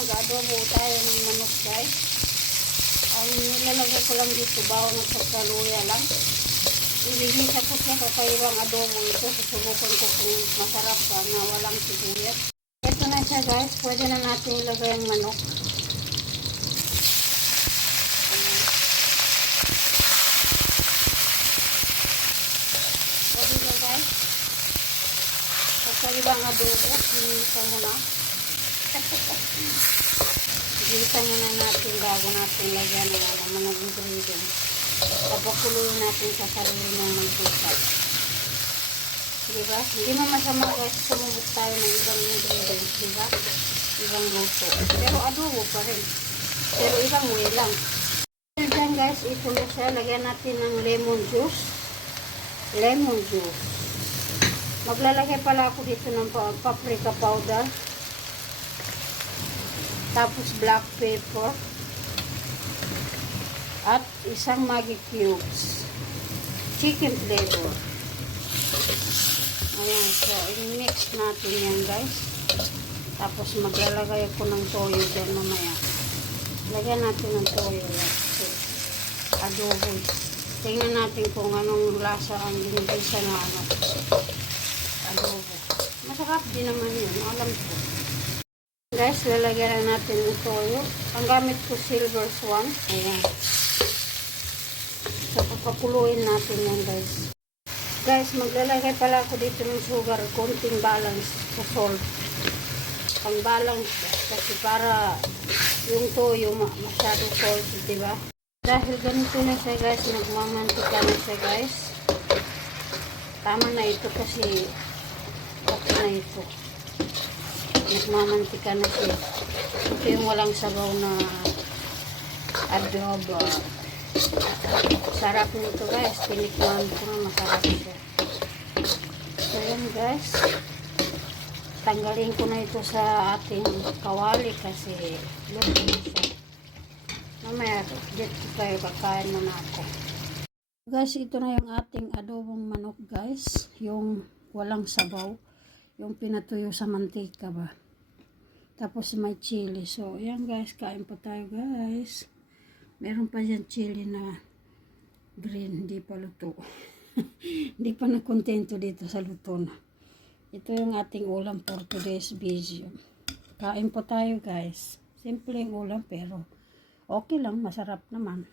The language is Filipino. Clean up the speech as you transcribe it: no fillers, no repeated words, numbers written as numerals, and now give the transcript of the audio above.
mag-adobo tayo ng manok guys. Ang nilalagay ko lang dito, bawang at pagkaluya lang. Ibigisa ko siya kakaibang adobo ito. Susubukan ko kung masarap pa na walang sibuyas. Ito na siya guys. Pwede na natin ilagay ang manok. Pwede na guys. Kakaibang adobo. Hinisa mo na. Hinisa muna natin bago natin lagyan ng mga ingredients. Papakuloyin natin sa sarili ng mantika. Diba? Hindi mo masama guys, sumubok tayo ng ibang ingredients, diba? Ibang luto. Pero adobo pa rin. Pero ibang way lang. Dyan guys, ito na siya. Lagyan natin ng lemon juice. Lemon juice. Maglalagay pala ako dito ng paprika powder. Tapos black pepper. At isang Maggi cubes. Chicken flavor. Ayan. So, i-mix natin yan guys. Tapos maglalagay ko ng toyo dyan mamaya. Lagyan natin ng toyo yan. So, adobo. Tingnan natin kung anong lasa ang ginigisa na adobo. Masarap din naman yun. Alam ko. Guys, lalagyan na natin ng toyo. Ang gamit ko silver swan. Ayan. So, papakuluin natin yan guys. Guys, maglalagay pala ako dito ng sugar. Konting balance sa salt. Pang balance kasi para yung toyo masyado salty, diba? Dahil ganito na siya guys, nagmamantika na siya guys. Tama na ito kasi okay na ito. Nagmamantika na siya. Ito yung walang sabaw na adobo. Sarap nito guys. Tinikman ko na masarap siya. So yan guys. Tanggalin ko na ito sa ating kawali kasi luto na siya. Mamaya dito tayo kakain muna ako. Guys, ito na yung ating adobong manok guys. Yung walang sabaw. Yung pinatuyo sa mantika ba. Tapos may chili. So yan guys. Kain pa tayo guys. Meron pa dyan chili na green, hindi pa luto. Hindi pa nakontento dito sa luto na. Ito yung ating ulam for today's video. Kain po tayo guys. Simpleng ulam pero okay lang, masarap naman.